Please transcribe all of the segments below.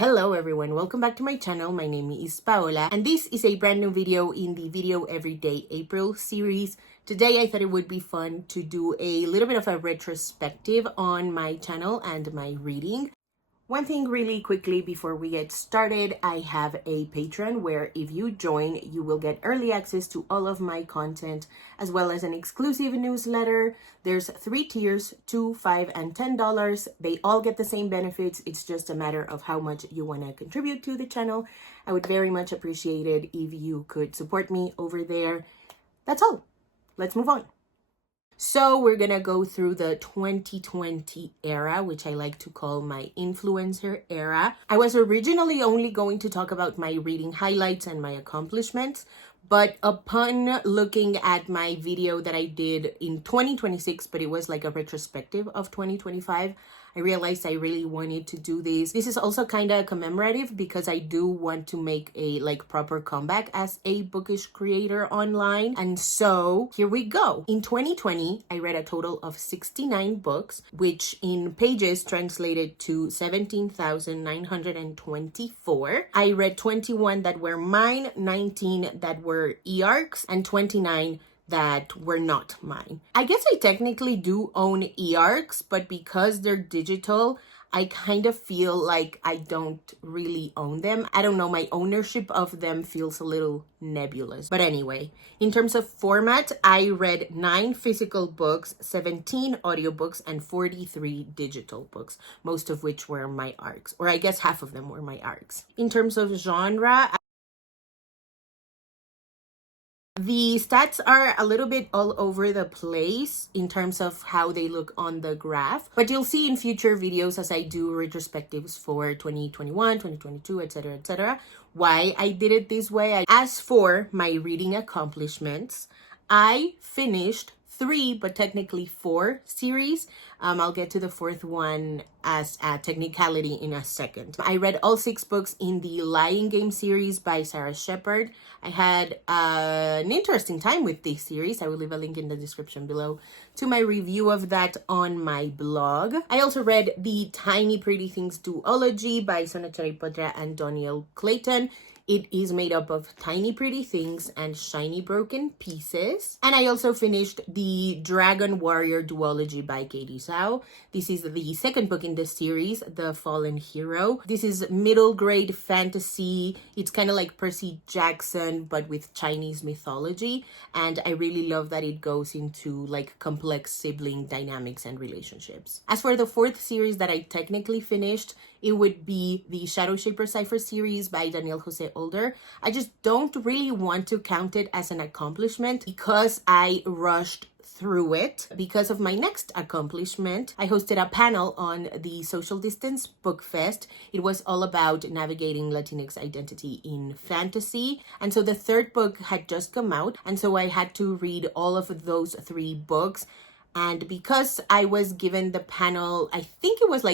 Hello everyone, welcome back to my channel. My name is Paola and this is a brand new video in the Video Everyday April series. Today I thought it would be fun to do a little bit of a retrospective on my channel and my reading. One thing really quickly before we get started, I have a Patreon where if you join, you will get early access to all of my content as well as an exclusive newsletter. There's 3 tiers, $2, $5, and $10. They all get the same benefits. It's just a matter of how much you want to contribute to the channel. I would very much appreciate it if you could support me over there. That's all. Let's move on. So we're gonna go through the 2020 era, which I like to call my influencer era. I was originally only going to talk about my reading highlights and my accomplishments, but upon looking at my video that I did in 2026, but it was like a retrospective of 2025, I realized I really wanted to do this. This is also kind of commemorative because I do want to make a proper comeback as a bookish creator online. And so here we go. In 2020, I read a total of 69 books, which in pages translated to 17,924. I read 21 that were mine, 19 that were e-arcs, and 29 that were not mine. I guess I technically do own e-arcs, but because they're digital, I kind of feel like I don't really own them. I don't know, my ownership of them feels a little nebulous. But anyway, in terms of format, I read 9 physical books, 17 audiobooks, and 43 digital books, most of which were my arcs, or I guess half of them were my arcs. In terms of genre, the stats are a little bit all over the place in terms of how they look on the graph, but you'll see in future videos as I do retrospectives for 2021, 2022, etc., why I did it this way. As for my reading accomplishments, I finished 3, but technically 4 series. I'll get to the 4th one as a technicality in a second. I read all 6 books in the Lying Game series by Sarah Shepard. I had an interesting time with this series. I will leave a link in the description below to my review of that on my blog. I also read the Tiny Pretty Things duology by Sonachari Potra and Doniel Clayton. It is made up of tiny pretty things and shiny broken pieces. And I also finished the Dragon Warrior duology by Katie Zhao. This is the 2nd book in the series, The Fallen Hero. This is middle grade fantasy. It's kind of like Percy Jackson, but with Chinese mythology. And I really love that it goes into complex sibling dynamics and relationships. As for the 4th series that I technically finished, it would be the Shadow Shaper Cipher series by Daniel Jose Older. I just don't really want to count it as an accomplishment because I rushed through it. Because of my next accomplishment, I hosted a panel on the Social Distance Book Fest. It was all about navigating Latinx identity in fantasy. And so the 3rd book had just come out. And so I had to read all of those 3 books. And because I was given the panel, I think it was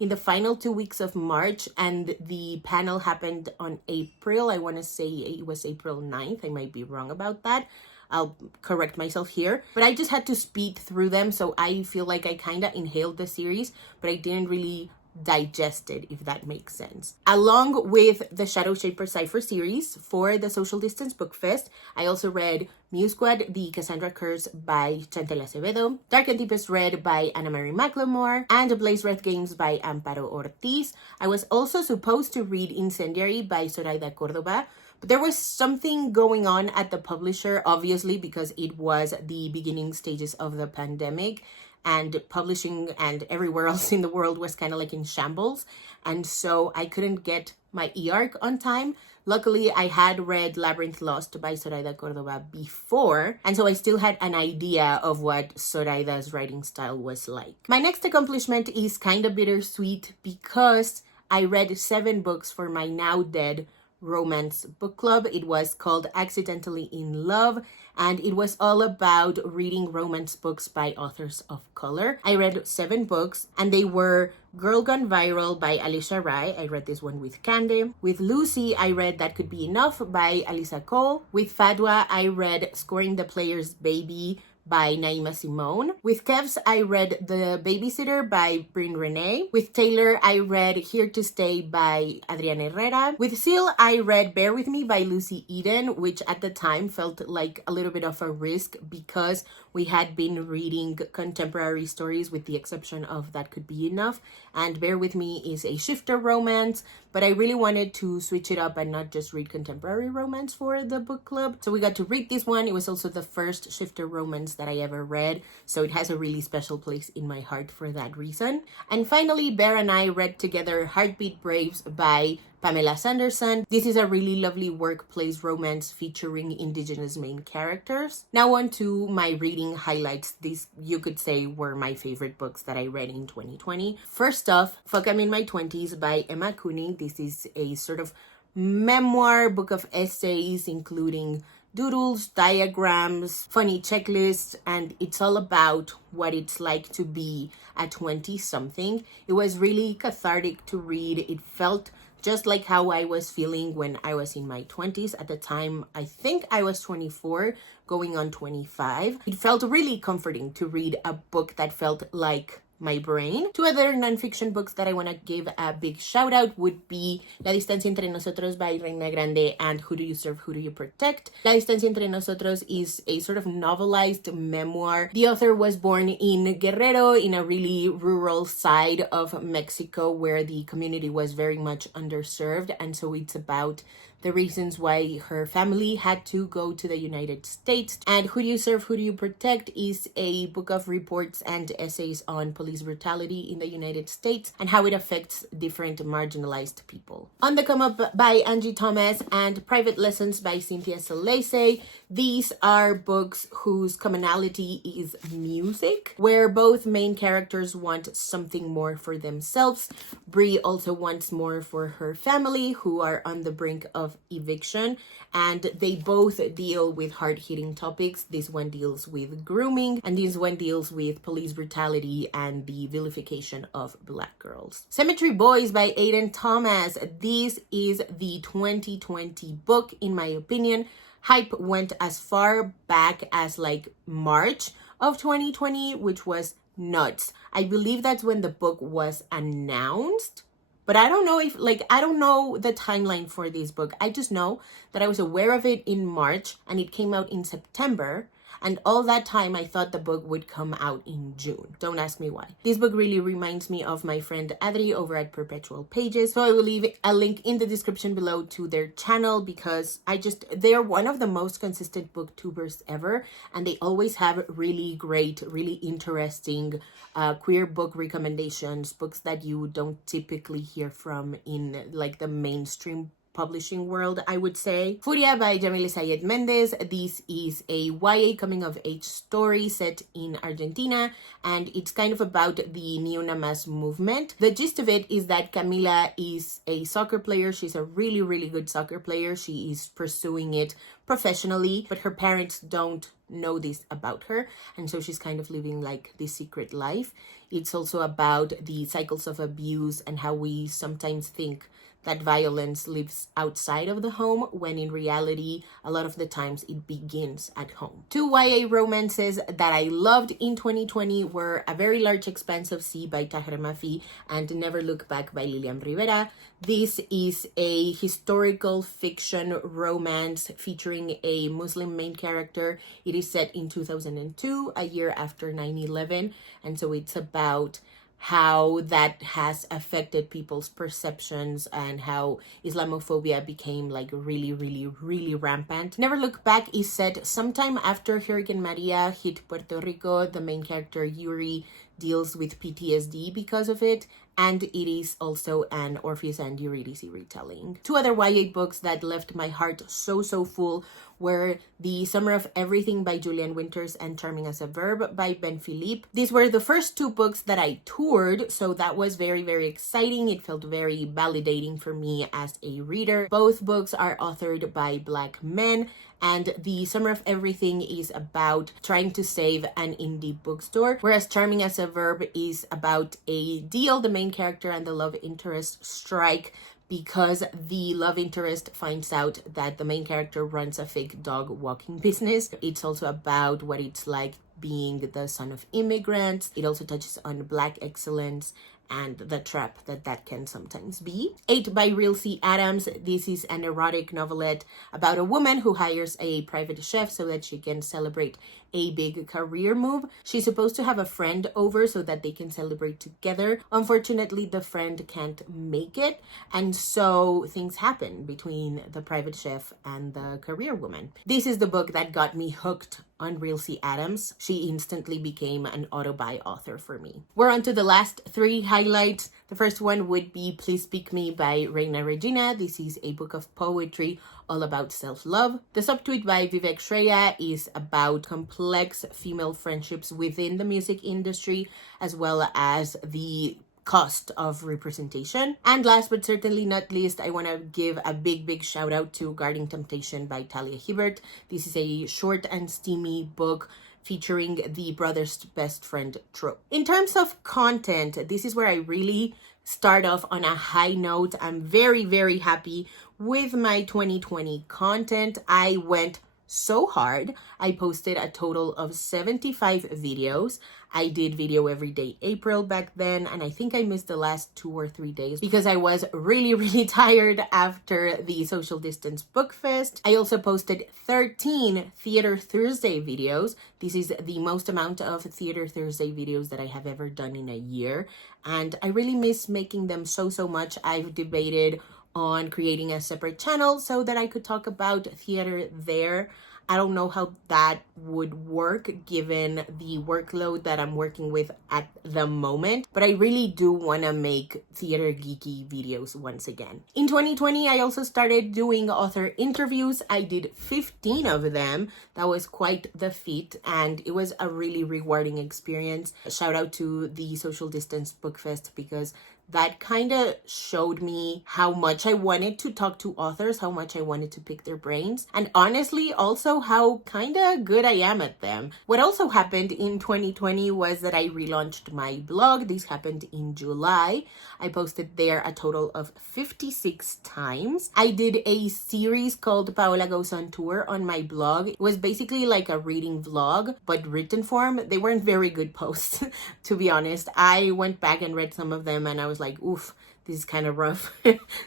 in the final 2 weeks of March, and the panel happened on April. I want to say it was April 9th. I might be wrong about that. I'll correct myself here. But I just had to speed through them, so I feel like I kind of inhaled the series, but I didn't really digest it, if that makes sense. Along with the Shadow Shaper Cipher series for the Social Distance Book Fest, I also read Mew Squad, The Cassandra Curse by Chantel Acevedo, Dark and Deepest Red by Anna Marie McLemore, and Blaze Red Games by Amparo Ortiz. I was also supposed to read Incendiary by Zoraida Cordova, but there was something going on at the publisher, obviously, because it was the beginning stages of the pandemic, and publishing and everywhere else in the world was kind of in shambles. And so I couldn't get my e-arc on time. Luckily, I had read Labyrinth Lost by Zoraida Cordova before, and so I still had an idea of what Zoraida's writing style was like. My next accomplishment is kind of bittersweet because I read 7 books for my now dead romance book club. It was called Accidentally in Love, and it was all about reading romance books by authors of color. I read 7 books, and they were Girl Gone Viral by Alicia Rai. I read this one with Cande. With Lucy, I read That Could Be Enough by Alisa Cole. With Fadwa, I read Scoring the Player's Baby by Naima Simone. With Kevs, I read The Babysitter by Bryn Renee. With Taylor, I read Here to Stay by Adriana Herrera. With Seal, I read Bear With Me by Lucy Eden, which at the time felt like a little bit of a risk because we had been reading contemporary stories with the exception of That Could Be Enough. And Bear With Me is a shifter romance, but I really wanted to switch it up and not just read contemporary romance for the book club. So we got to read this one. It was also the first shifter romance that I ever read, so it has a really special place in my heart for that reason. And finally, Bear and I read together Heartbeat Braves by Pamela Sanderson. This is a really lovely workplace romance featuring Indigenous main characters. Now on to my reading highlights. These, you could say, were my favorite books that I read in 2020. First off, Fuck I'm in My 20s by Emma Cooney. This is a sort of memoir book of essays, including doodles, diagrams, funny checklists, and it's all about what it's like to be a 20-something. It was really cathartic to read. It felt just like how I was feeling when I was in my 20s. At the time, I think I was 24, going on 25. It felt really comforting to read a book that felt like my brain. Two other nonfiction books that I want to give a big shout out would be La Distancia Entre Nosotros by Reina Grande and Who Do You Serve, Who Do You Protect? La Distancia Entre Nosotros is a sort of novelized memoir. The author was born in Guerrero, in a really rural side of Mexico where the community was very much underserved, and so it's about the reasons why her family had to go to the United States. And Who Do You Serve, Who Do You Protect is a book of reports and essays on police brutality in the United States and how it affects different marginalized people. On the Come Up by Angie Thomas and Private Lessons by Cynthia Solese. These are books whose commonality is music, where both main characters want something more for themselves. Brie also wants more for her family, who are on the brink of eviction, and they both deal with hard-hitting topics. This one deals with grooming, and this one deals with police brutality and the vilification of Black girls. Cemetery Boys by Aiden Thomas. This is the 2020 book, in my opinion. Hype went as far back as like March of 2020, which was nuts. I believe that's when the book was announced. But I don't know if, I don't know the timeline for this book. I just know that I was aware of it in March and it came out in September. And all that time, I thought the book would come out in June. Don't ask me why. This book really reminds me of my friend Adri over at Perpetual Pages. So I will leave a link in the description below to their channel because they're one of the most consistent booktubers ever. And they always have really great, really interesting queer book recommendations, books that you don't typically hear from in like the mainstream publishing world, I would say. Furia by Jamile Sayed Mendez. This is a YA coming of age story set in Argentina, and it's kind of about the Ni Una Más movement. The gist of it is that Camila is a soccer player. She's a really, really good soccer player. She is pursuing it professionally, but her parents don't know this about her, and so she's kind of living like this secret life. It's also about the cycles of abuse and how we sometimes think that violence lives outside of the home, when in reality, a lot of the times it begins at home. Two YA romances that I loved in 2020 were A Very Large Expanse of Sea by Tahir Mafi and Never Look Back by Lilian Rivera. This is a historical fiction romance featuring a Muslim main character. It is set in 2002, a year after 9/11, and so it's about how that has affected people's perceptions and how Islamophobia became like really, really, really rampant. Never Look Back is set sometime after Hurricane Maria hit Puerto Rico. The main character, Yuri, deals with PTSD because of it, and it is also an Orpheus and Eurydice retelling. Two other YA books that left my heart so full were The Summer of Everything by Julian Winters and Charming as a Verb by Ben Philippe. These were the first two books that I toured, so that was very, very exciting. It felt very validating for me as a reader. Both books are authored by Black men, and The Summer of Everything is about trying to save an indie bookstore, whereas Charming as a Verb is about a deal the main character and the love interest strike because the love interest finds out that the main character runs a fake dog walking business. It's also about what it's like being the son of immigrants. It also touches on Black excellence and the trap that can sometimes be. 8 by Real C. Adams. This is an erotic novelette about a woman who hires a private chef so that she can celebrate a big career move. She's supposed to have a friend over so that they can celebrate together. Unfortunately, the friend can't make it, and so things happen between the private chef and the career woman. This is the book that got me hooked on Real C. Adams. She instantly became an auto-buy author for me. We're on to the last 3 highlights. The first one would be Please Speak Me by Reina Regina. This is a book of poetry all about self-love. The subtweet by Vivek Shreya is about complex female friendships within the music industry, as well as the cost of representation. And last but certainly not least, I want to give a big shout out to Guarding Temptation by Talia Hibbert. This is a short and steamy book featuring the brother's best friend trope. In terms of content, this is where I really start off on a high note. I'm very happy with my 2020 content. I went so hard. I posted a total of 75 videos. I did video every day April back then, and I think I missed the last 2 or 3 days because I was really tired after the Social Distance Book Fest. I also posted 13 Theater Thursday videos. This is the most amount of Theater Thursday videos that I have ever done in a year, and I really miss making them so much. I've debated on creating a separate channel so that I could talk about theater there. I don't know how that would work given the workload that I'm working with at the moment, but I really do want to make theater geeky videos once again. In 2020, I also started doing author interviews. I did 15 of them. That was quite the feat, and it was a really rewarding experience. Shout out to the Social Distance Book Fest because that kind of showed me how much I wanted to talk to authors, how much I wanted to pick their brains, and honestly also how kind of good I am at them. What also happened in 2020 was that I relaunched my blog. This happened in July. I posted there a total of 56 times. I did a series called Paola Goes on Tour on my blog. It was basically like a reading vlog, but written form. They weren't very good posts, to be honest. I went back and read some of them and I was like, oof, this is kind of rough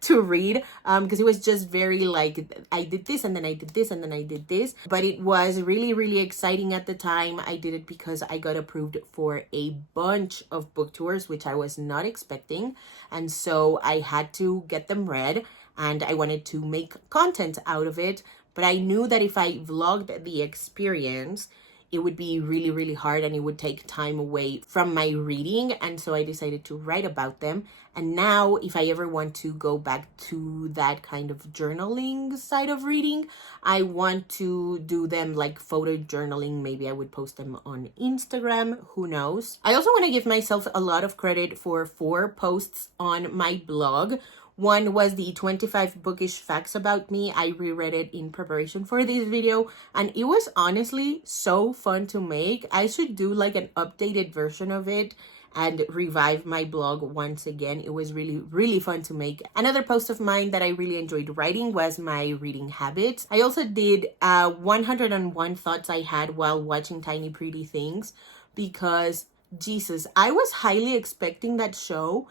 to read because it was just very like, I did this and then I did this and then I did this. But it was really exciting at the time. I did it because I got approved for a bunch of book tours, which I was not expecting. And so I had to get them read and I wanted to make content out of it. But I knew that if I vlogged the experience, it would be really hard and it would take time away from my reading. And so I decided to write about them. And now if I ever want to go back to that kind of journaling side of reading, I want to do them like photo journaling. Maybe I would post them on Instagram, who knows. I also want to give myself a lot of credit for 4 posts on my blog. One was the 25 bookish facts about me. I reread it in preparation for this video and it was honestly so fun to make. I should do like an updated version of it and revive my blog once again. It was really fun to make. Another post of mine that I really enjoyed writing was my reading habits. I also did 101 thoughts I had while watching Tiny Pretty Things because Jesus, I was highly expecting that show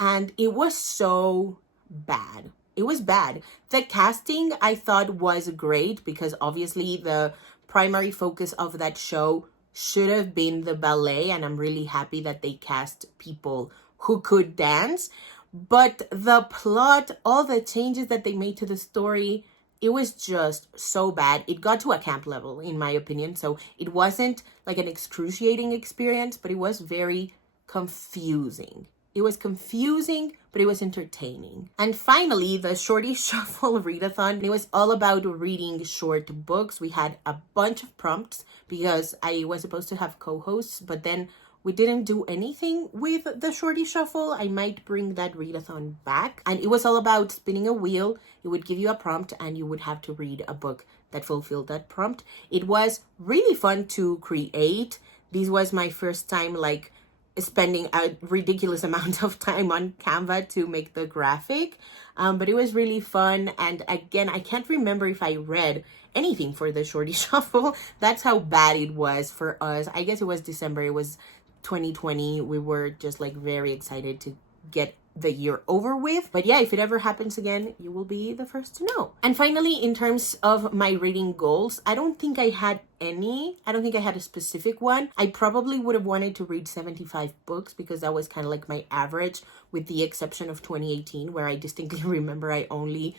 and it was so bad. It was bad. The casting I thought was great because obviously the primary focus of that show should have been the ballet, and I'm really happy that they cast people who could dance. But the plot, all the changes that they made to the story, it was just so bad. It got to a camp level in my opinion. So it wasn't like an excruciating experience, but it was very confusing. It was confusing, but it was entertaining. And finally, the Shorty Shuffle readathon. It was all about reading short books. We had a bunch of prompts because I was supposed to have co-hosts, but then we didn't do anything with the Shorty Shuffle. I might bring that readathon back. And it was all about spinning a wheel. It would give you a prompt and you would have to read a book that fulfilled that prompt. It was really fun to create. This was my first time like spending a ridiculous amount of time on Canva to make the graphic. But it was really fun. And again, I can't remember if I read anything for the Shorty Shuffle. That's how bad it was for us. I guess it was December. It was 2020. We were just like very excited to get the year over with. But yeah, if it ever happens again, you will be the first to know. And finally, in terms of my reading goals, I don't think I had any. I don't think I had a specific one. I probably would have wanted to read 75 books because that was kind of like my average, with the exception of 2018, where I distinctly remember I only,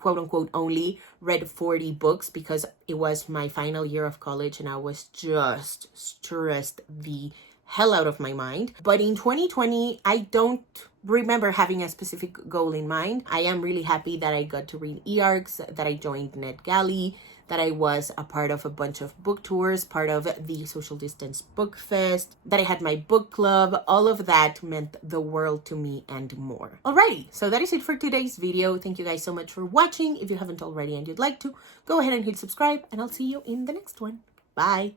quote unquote, only read 40 books because it was my final year of college and I was just stressed the hell out of my mind. But in 2020, I don't remember having a specific goal in mind. I am really happy that I got to read e-arcs, that I joined NetGalley, that I was a part of a bunch of book tours, part of the Social Distance Book Fest, that I had my book club. All of that meant the world to me and more. Alrighty, so that is it for today's video. Thank you guys so much for watching. If you haven't already and you'd like to, go ahead and hit subscribe, and I'll see you in the next one. Bye!